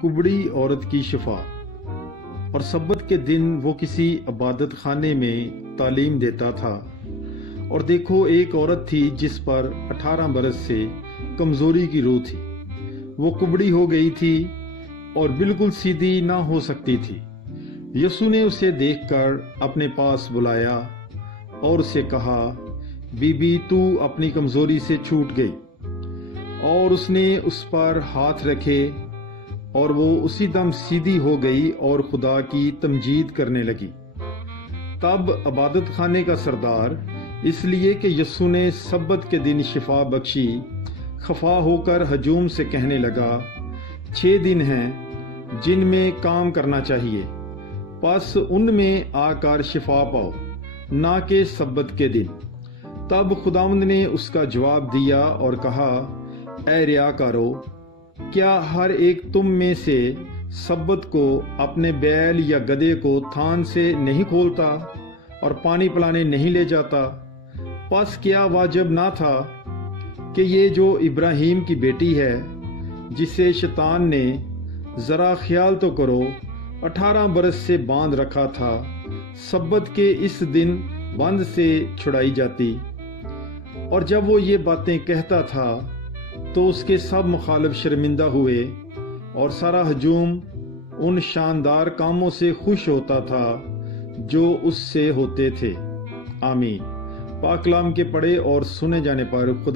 कुबड़ी औरत की शिफा। और सब्बत के दिन वो किसी इबादत खाने में तालीम देता था, और देखो एक औरत थी जिस पर 18 बरस से कमज़ोरी की रूह थी। वो कुबड़ी हो गई थी और बिल्कुल सीधी ना हो सकती थी। यीशु ने उसे देखकर अपने पास बुलाया और उसे कहा, बीबी तू अपनी कमज़ोरी से छूट गई। और उसने उस पर हाथ रखे और वो उसी दम सीधी हो गई और खुदा की तमजीद करने लगी। तब इबादत खाने का सरदार, इसलिए कि यीशु ने सब्बत के दिन शिफा बख्शी, खफा होकर हजूम से कहने लगा, 6 दिन हैं जिनमें काम करना चाहिए, बस उनमें आकर शिफा पाओ, ना कि सब्बत के दिन। तब खुदावंद ने उसका जवाब दिया और कहा, ऐ रियाकारो, क्या हर एक तुम में से सब्बत को अपने बैल या गधे को थान से नहीं खोलता और पानी पिलाने नहीं ले जाता? बस क्या वाजिब ना था कि ये जो इब्राहिम की बेटी है, जिसे शैतान ने, जरा ख्याल तो करो, 18 बरस से बांध रखा था, सब्बत के इस दिन बंद से छुड़ाई जाती? और जब वो ये बातें कहता था तो उसके सब मुखालिफ शर्मिंदा हुए और सारा हजूम उन शानदार कामों से खुश होता था जो उससे होते थे। आमीन। पाक कलाम के पढ़े और सुने जाने पर खुदा